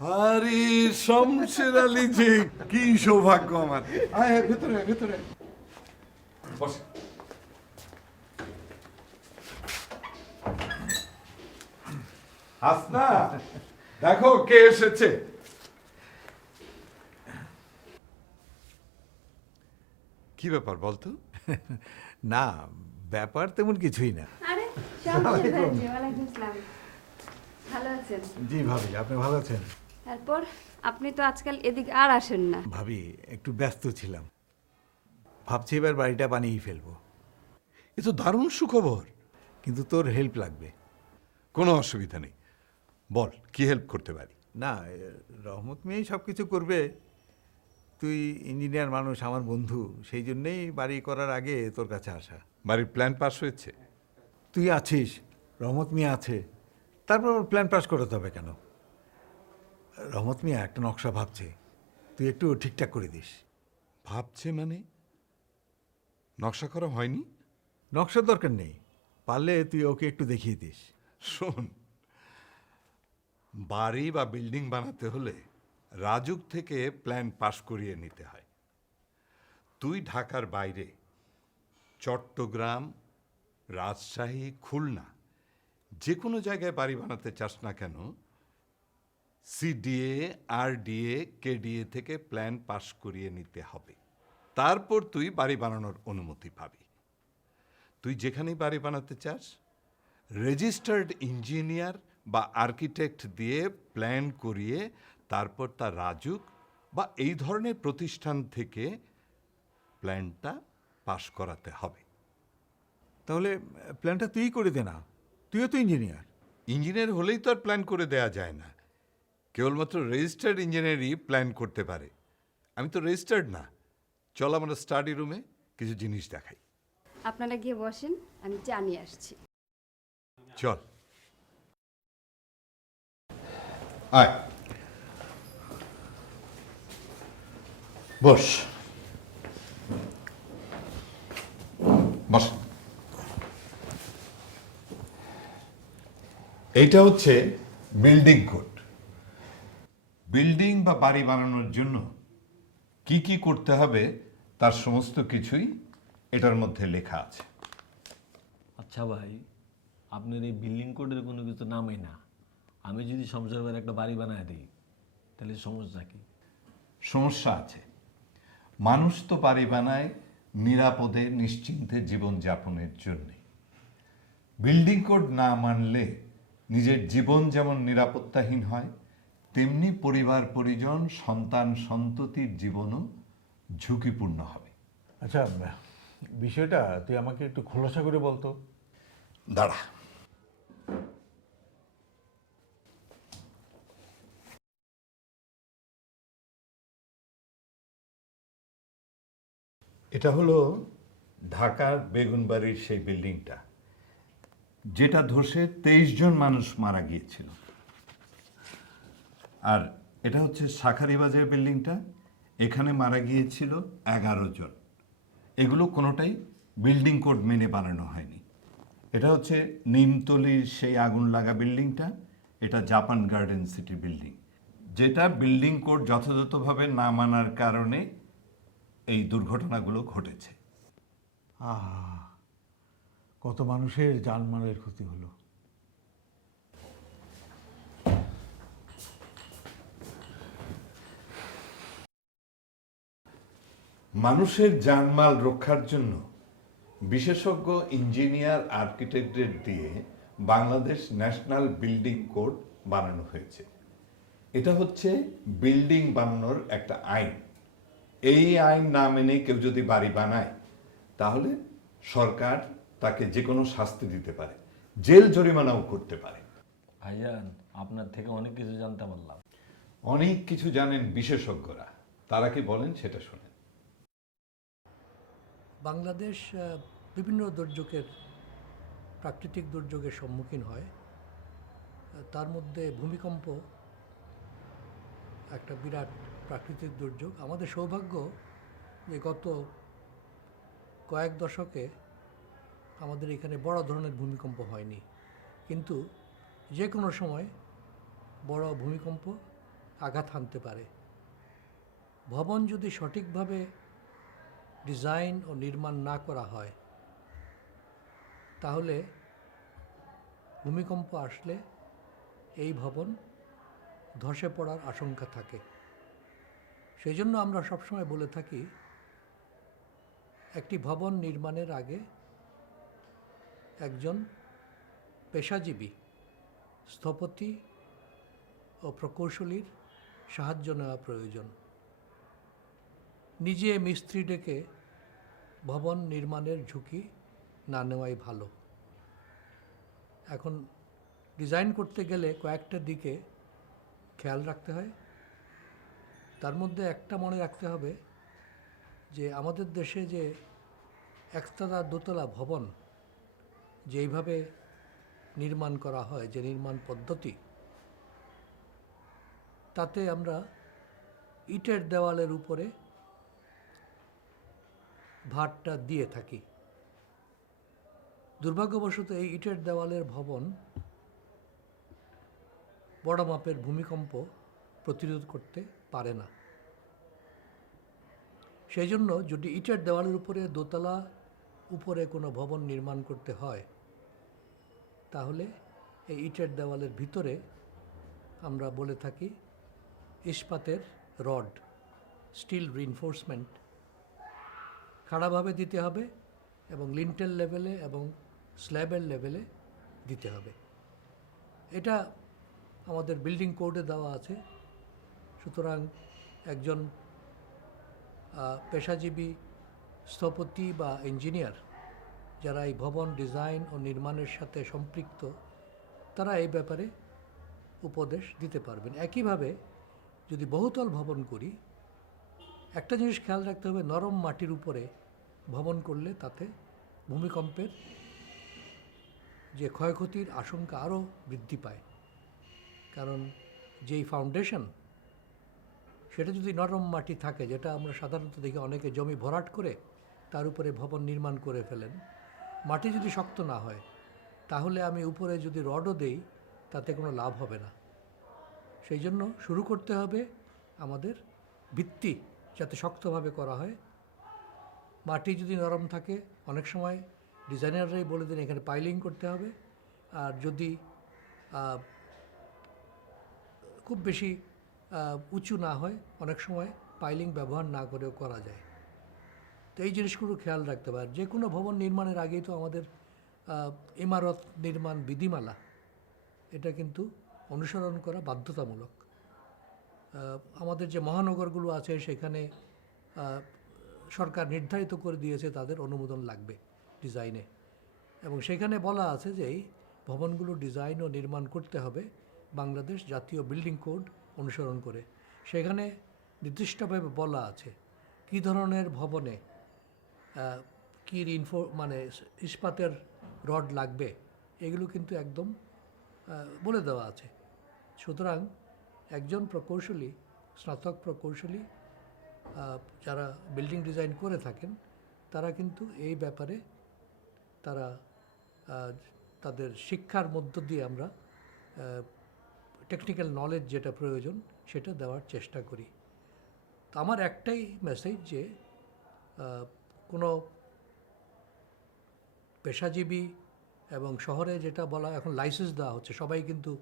আরে শমশের আলী যে কি সৌভাগ্য আমার। আয় আয়, ভেতরে আয়, ভেতরে আয়। বস। হাসনা, দেখো কে এসেছে। কি ব্যাপার বলতো? না, ব্যাপার তেমন কিছুই না। আরে শামসুর ভাই জি, ওয়ালাইকুম আসসালাম। ভালো আছেন? জি ভাবি, আপনি ভালো আছেন? তারপর আপনি তো আজকাল এদিকে আর আসেন না। ভাবি, একটু ব্যস্ত ছিলাম। ভাবছি এবার বাড়িটা বানিয়েই ফেলবো, এ তো দারুণ সুখবর। কিন্তু তোর হেল্প লাগবে। কোনো অসুবিধা নেই, বল কি হেল্প করতে পারি। না, রহমত মিয়াই সব কিছু করবে। তুই ইঞ্জিনিয়ার মানুষ, আমার বন্ধু, সেই জন্যেই বাড়ি করার আগে তোর কাছে আসা। বাড়ির প্ল্যান পাস হয়েছে? তুই আছিস, রহমত মিয়া আছে, তারপর প্ল্যান পাস করাতে হবে কেন? রহমত মিয়া একটা নকশা ভাবছে, তুই একটু ঠিকঠাক করে দিস। ভাবছে মানে? নকশা করা হয়নি? নকশার দরকার নেই, পারলে তুই ওকে একটু দেখিয়ে দিস। শোন, বাড়ি বা বিল্ডিং বানাতে হলে রাজুক থেকে প্ল্যান পাস করিয়ে নিতে হয়। তুই ঢাকার বাইরে চট্টগ্রাম, রাজশাহী, খুলনা যে কোনো জায়গায় বাড়ি বানাতে চাস না কেন, সিডিএ, আরডিএ, কেডিএ থেকে প্ল্যান পাস করিয়ে নিতে হবে। তারপর তুই বাড়ি বানানোর অনুমতি পাবি। তুই যেখানেই বাড়ি বানাতে চাস, রেজিস্টার্ড ইঞ্জিনিয়ার বা আর্কিটেক্ট দিয়ে প্ল্যান করিয়ে তারপর তা রাজুক বা এই ধরনের প্রতিষ্ঠান থেকে প্ল্যানটা পাস করাতে হবে। তাহলে প্ল্যানটা তুই করে দে না, তুইও তো ইঞ্জিনিয়ার। ইঞ্জিনিয়ার হলেই তো আর প্ল্যান করে দেয়া যায় না। কেবলমাত্র রেজিস্টার্ড ইঞ্জিনিয়ারই প্ল্যান করতে পারে। আমি তো রেজিস্টার্ড না। চল আমরা স্টাডি রুমে কিছু জিনিস দেখাই। আপনারা গিয়ে বসেন, আমি চা নিয়ে আসছি। চল আয়, বস বস। এইটা হচ্ছে বিল্ডিং কোড। বিল্ডিং বা বাড়ি বানানোর জন্য কি কি করতে হবে তার সমস্ত কিছুই এটার মধ্যে লেখা আছে। আচ্ছা ভাই, আপনার এই বিল্ডিং কোডের কোনো কিছু নামই না। আমি যদি সংসারের একটা বাড়ি বানায় দিই, তাহলে সমস্যা কি? সমস্যা আছে। মানুষ তো বাড়ি বানায় নিরাপদে নিশ্চিন্তে জীবনযাপনের জন্যে। বিল্ডিং কোড না মানলে নিজের জীবন যেমন নিরাপত্তাহীন হয়, তেমনি পরিবার পরিজন, সন্তান সন্ততির জীবনও ঝুঁকিপূর্ণ হবে। আচ্ছা, বিষয়টা তুই আমাকে একটু খোলাসা করে বলতো। দাঁড়া, এটা হলো ঢাকার বেগুনবাড়ির সেই বিল্ডিংটা, যেটা ধসে 23 জন মানুষ মারা গিয়েছিল। আর এটা হচ্ছে শাঁখারীবাজার বিল্ডিংটা, এখানে মারা গিয়েছিল 11 জন। এগুলো কোনোটাই বিল্ডিং কোড মেনে বানানো হয়নি। এটা হচ্ছে নিমতলির সেই আগুন লাগা বিল্ডিংটা, এটা জাপান গার্ডেন সিটি বিল্ডিং, যেটা বিল্ডিং কোড যথাযথভাবে না মানার কারণে এই দুর্ঘটনাগুলো ঘটেছে। আহা, কত মানুষের জানমালের ক্ষতি হলো। মানুষের জানমাল রক্ষার জন্য বিশেষজ্ঞ ইঞ্জিনিয়ার আর্কিটেক্টদের দিয়ে বাংলাদেশ ন্যাশনাল বিল্ডিং কোড বানানো হয়েছে। এটা হচ্ছে বিল্ডিং বানানোর একটা আইন। এই আইন না মেনে কেউ যদি বাড়ি বানায়, তাহলে সরকার তাকে যে কোনো শাস্তি দিতে পারে, জেল জরিমানাও করতে পারে। ভাইজান, আপনার থেকে অনেক কিছু জানতে পারলাম। অনেক কিছু জানেন বিশেষজ্ঞরা, তারা কি বলেন সেটা শোনেন। বাংলাদেশ বিভিন্ন প্রাকৃতিক দুর্যোগের সম্মুখীন হয়। তার মধ্যে ভূমিকম্প একটা বিরাট প্রাকৃতিক দুর্যোগ। আমাদের সৌভাগ্য যে গত কয়েক দশকে আমাদের এখানে বড় ধরনের ভূমিকম্প হয়নি, কিন্তু যে কোনো সময় বড় ভূমিকম্প আঘাত হানতে পারে। ভবন যদি সঠিকভাবে ডিজাইন ও নির্মাণ না করা হয় তাহলে ভূমিকম্প আসলে এই ভবন ধসে পড়ার আশঙ্কা থাকে। সেই জন্য আমরা সবসময় বলে থাকি একটি ভবন নির্মাণের আগে একজন পেশাজীবী স্থপতি ও প্রকৌশলীর সাহায্য নেওয়া প্রয়োজন। নিজে মিস্ত্রি ডেকে ভবন নির্মাণের ঝুঁকি না নেওয়াই ভালো। এখন ডিজাইন করতে গেলে কয়েকটা দিকে খেয়াল রাখতে হয়। তার মধ্যে একটা মনে রাখতে হবে যে আমাদের দেশে যে একতলা দোতলা ভবন যেইভাবে নির্মাণ করা হয়, যে নির্মাণ পদ্ধতি, তাতে আমরা ইটের দেওয়ালের উপরে ভারটা দিয়ে থাকি। দুর্ভাগ্যবশত এই ইটের দেওয়ালের ভবন বড় মাপের ভূমিকম্প প্রতিরোধ করতে পারে না। সেই জন্য যদি ইটের দেওয়ালের উপরে দোতলা উপরে কোনো ভবন নির্মাণ করতে হয় তাহলে এই ইটের দেওয়ালের ভিতরে আমরা বলে থাকি ইস্পাতের রড, স্টিল রিইনফোর্সমেন্ট খাড়াভাবে দিতে হবে এবং লিন্টেল লেভেলে এবং স্ল্যাবের লেভেলে দিতে হবে। এটা আমাদের বিল্ডিং কোডে দেওয়া আছে। সুতরাং একজন পেশাজীবী স্থপতি বা ইঞ্জিনিয়ার যারা এই ভবন ডিজাইন ও নির্মাণের সাথে সম্পৃক্ত তারা এই ব্যাপারে উপদেশ দিতে পারবেন। একইভাবে যদি বহুতল ভবন করি, একটা জিনিস খেয়াল রাখতে হবে, নরম মাটির উপরে ভবন করলে তাতে ভূমিকম্পের যে ক্ষয়ক্ষতির আশঙ্কা আরও বৃদ্ধি পায়। কারণ যেই ফাউন্ডেশন সেটা যদি নরম মাটি থাকে, যেটা আমরা সাধারণত দেখি অনেকে জমি ভরাট করে তার উপরে ভবন নির্মাণ করে ফেলেন, মাটি যদি শক্ত না হয় তাহলে আমি উপরে যদি রডও দেই তাতে কোনো লাভ হবে না। সেই জন্য শুরু করতে হবে আমাদের ভিত্তি যাতে শক্তভাবে করা হয়। মাটি যদি নরম থাকে, অনেক সময় ডিজাইনাররাই বলে দেন এখানে পাইলিং করতে হবে। আর যদি খুব বেশি উঁচু না হয়, অনেক সময় পাইলিং ব্যবহার না করেও করা যায়। তো এই জিনিসগুলো খেয়াল রাখতে হবে। আর যে কোনো ভবন নির্মাণের আগেই তো আমাদের ইমারত নির্মাণ বিধিমালা, এটা কিন্তু অনুসরণ করা বাধ্যতামূলক। আমাদের যে মহানগরগুলো আছে সেখানে সরকার নির্ধারিত করে দিয়েছে তাদের অনুমোদন লাগবে ডিজাইনে, এবং সেখানে বলা আছে যে এই ভবনগুলো ডিজাইন ও নির্মাণ করতে হবে বাংলাদেশ জাতীয় বিল্ডিং কোড অনুসরণ করে। সেখানে নির্দিষ্টভাবে বলা আছে কী ধরনের ভবনে কী মানে ইস্পাতের রড লাগবে, এগুলো কিন্তু একদম বলে দেওয়া আছে। সুতরাং একজন প্রকৌশলী, স্নাতক প্রকৌশলী যারা বিল্ডিং ডিজাইন করে থাকেন তারা কিন্তু এই ব্যাপারে তারা তাদের শিক্ষার মধ্য দিয়ে আমরা টেকনিক্যাল নলেজ যেটা প্রয়োজন সেটা দেওয়ার চেষ্টা করি। তো আমার একটাই মেসেজ যে কোনো পেশাজীবী এবং শহরে যেটা বলা এখন লাইসেন্স দেওয়া হচ্ছে, সবাই কিন্তু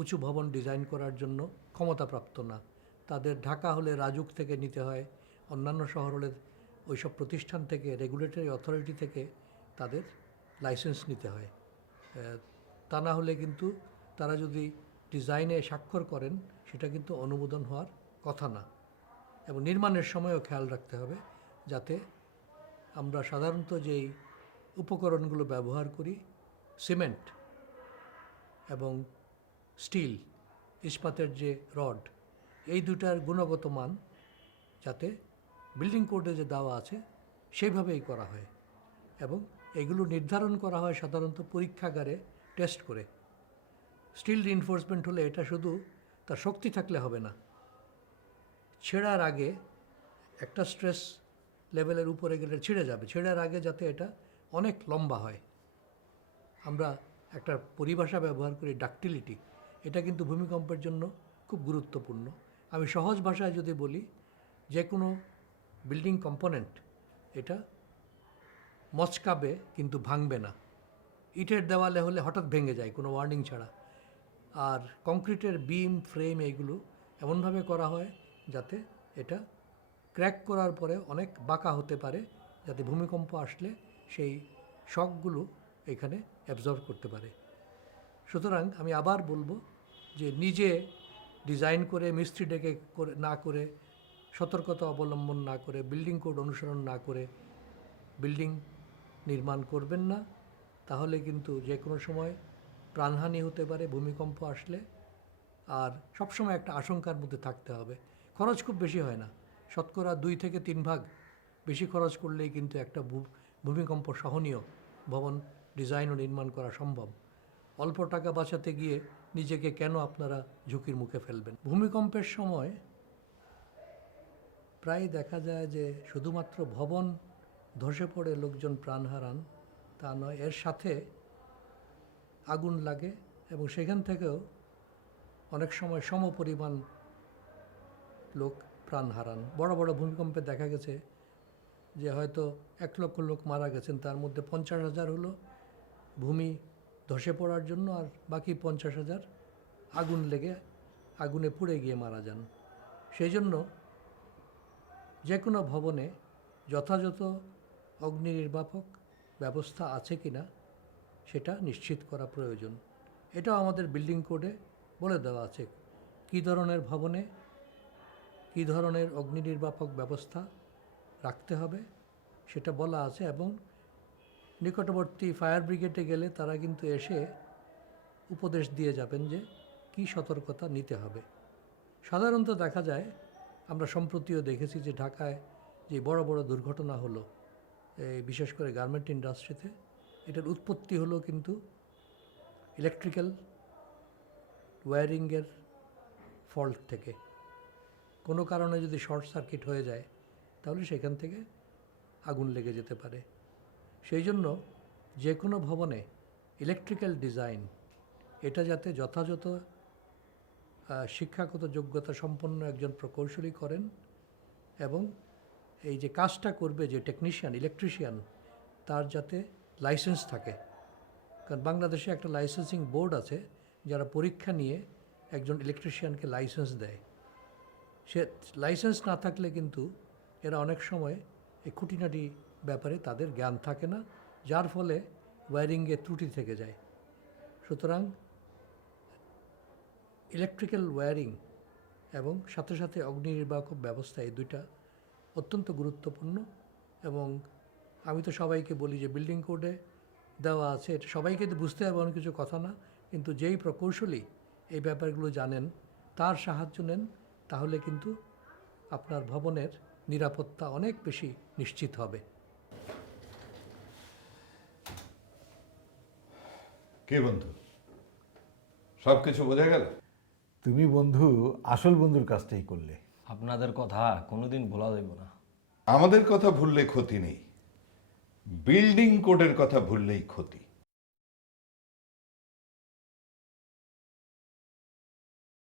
উঁচু ভবন ডিজাইন করার জন্য ক্ষমতাপ্রাপ্ত না। তাদের ঢাকা হলে রাজুক থেকে নিতে হয়, অন্যান্য শহর হলে ওইসব প্রতিষ্ঠান থেকে, রেগুলেটরি অথরিটি থেকে তাদের লাইসেন্স নিতে হয়। তা না হলে কিন্তু তারা যদি ডিজাইনে স্বাক্ষর করেন সেটা কিন্তু অনুমোদন হওয়ার কথা না। এবং নির্মাণের সময়ও খেয়াল রাখতে হবে যাতে আমরা সাধারণত যেই উপকরণগুলো ব্যবহার করি, সিমেন্ট এবং স্টিল, ইস্পাতের যে রড, এই দুটার গুণগত মান যাতে বিল্ডিং কোডে যে দেওয়া আছে সেইভাবেই করা হয়। এবং এগুলো নির্ধারণ করা হয় সাধারণত পরীক্ষাগারে টেস্ট করে। স্টিল রিইনফোর্সমেন্ট হলে এটা শুধু তার শক্তি থাকলে হবে না, ছেঁড়ার আগে একটা স্ট্রেস লেভেলের উপরে গেলে ছিঁড়ে যাবে, ছেঁড়ার আগে যাতে এটা অনেক লম্বা হয়। আমরা একটা পরিভাষা ব্যবহার করি ডাকটিলিটি, এটা কিন্তু ভূমিকম্পের জন্য খুব গুরুত্বপূর্ণ। আমি সহজ ভাষায় যদি বলি, যে কোনো বিল্ডিং কম্পোনেন্ট এটা মচকাবে কিন্তু ভাঙবে না। ইটের দেওয়ালে হলে হঠাৎ ভেঙে যায় কোনো ওয়ার্নিং ছাড়া, আর কংক্রিটের বিম ফ্রেম এইগুলো এমনভাবে করা হয় যাতে এটা ক্র্যাক করার পরে অনেক বাঁকা হতে পারে, যাতে ভূমিকম্প আসলে সেই শকগুলো এখানে অ্যাবজর্ব করতে পারে। সুতরাং আমি আবার বলবো যে নিজে ডিজাইন করে মিস্ত্রি ডেকে করে না করে, সতর্কতা অবলম্বন না করে, বিল্ডিং কোড অনুসরণ না করে বিল্ডিং নির্মাণ করবেন না। তাহলে কিন্তু যে কোনো সময় প্রাণহানি হতে পারে ভূমিকম্প আসলে। আর সবসময় একটা আশঙ্কার মধ্যে থাকতে হবে। খরচ খুব বেশি হয় না, শতকরা 2 থেকে 3 ভাগ বেশি খরচ করলেই কিন্তু একটা ভূমিকম্প সহনীয় ভবন ডিজাইন ও নির্মাণ করা সম্ভব। অল্প টাকা বাঁচাতে গিয়ে নিজেকে কেন আপনারা ঝুঁকির মুখে ফেলবেন? ভূমিকম্পের সময় প্রায় দেখা যায় যে শুধুমাত্র ভবন ধসে পড়ে লোকজন প্রাণ হারান তা নয়, এর সাথে আগুন লাগে এবং সেখান থেকেও অনেক সময় সমপরিমাণ লোক প্রাণ হারান। বড় বড় ভূমিকম্পে দেখা গেছে যে হয়তো 1 লক্ষ লোক মারা গেছেন, তার মধ্যে 50,000 হলো ভূমি ধসে পড়ার জন্য, আর বাকি 50,000 আগুন লেগে আগুনে পুড়ে গিয়ে মারা যান। সেই জন্য যে কোনো ভবনে যথাযথ অগ্নি নির্বাপক ব্যবস্থা আছে কিনা সেটা নিশ্চিত করা প্রয়োজন। এটাও আমাদের বিল্ডিং কোডে বলে দেওয়া আছে কী ধরনের ভবনে কী ধরনের অগ্নি নির্বাপক ব্যবস্থা রাখতে হবে সেটা বলা আছে। এবং নিকটবর্তী ফায়ার ব্রিগেডে গেলে তারা কিন্তু এসে উপদেশ দিয়ে যাবেন যে কী সতর্কতা নিতে হবে। সাধারণত দেখা যায়, আমরা সম্প্রতিও দেখেছি যে ঢাকায় যে বড় বড় দুর্ঘটনা হলো, বিশেষ করে গার্মেন্ট ইন্ডাস্ট্রিতে, এটার উৎপত্তি হলো কিন্তু ইলেকট্রিক্যাল ওয়্যারিংয়ের ফল্ট থেকে। কোনো কারণে যদি শর্ট সার্কিট হয়ে যায় তাহলে সেখান থেকে আগুন লেগে যেতে পারে। সেই জন্য যে কোনো ভবনে ইলেকট্রিক্যাল ডিজাইন এটা যাতে যথাযথ শিক্ষাগত যোগ্যতা সম্পন্ন একজন প্রকৌশলী করেন, এবং এই যে কাজটা করবে যে টেকনিশিয়ান ইলেকট্রিশিয়ান তার যাতে লাইসেন্স থাকে। কারণ বাংলাদেশে একটা লাইসেন্সিং বোর্ড আছে যারা পরীক্ষা নিয়ে একজন ইলেকট্রিশিয়ানকে লাইসেন্স দেয়। সে লাইসেন্স না থাকলে কিন্তু এরা অনেক সময় এই খুঁটিনাটি ব্যাপারে তাদের জ্ঞান থাকে না, যার ফলে ওয়্যারিংয়ে ত্রুটি থেকে যায়। সুতরাং ইলেকট্রিক্যাল ওয়্যারিং এবং সাথে সাথে অগ্নি নির্বাপক ব্যবস্থা, এই দুইটা অত্যন্ত গুরুত্বপূর্ণ। এবং আমি তো সবাইকে বলি যে বিল্ডিং কোডে দেওয়া আছে, এটা সবাইকে তো বুঝতে হবে এমন কিছু কথা না, কিন্তু যেই প্রকৌশলী এই ব্যাপারগুলো জানেন তার সাহায্য নেন, তাহলে কিন্তু আপনার ভবনের নিরাপত্তা অনেক বেশি নিশ্চিত হবে। কে বন্ধু, সব কিছু বোঝা গেল? তুমি বন্ধু আসল বন্ধুর কাজটাই করলে। আপনাদের কথা কোনোদিন ভোলা যাইব না। আমাদের কথা ভুললে ক্ষতি নেই, বিল্ডিং কোডের কথা ভুললেই ক্ষতি।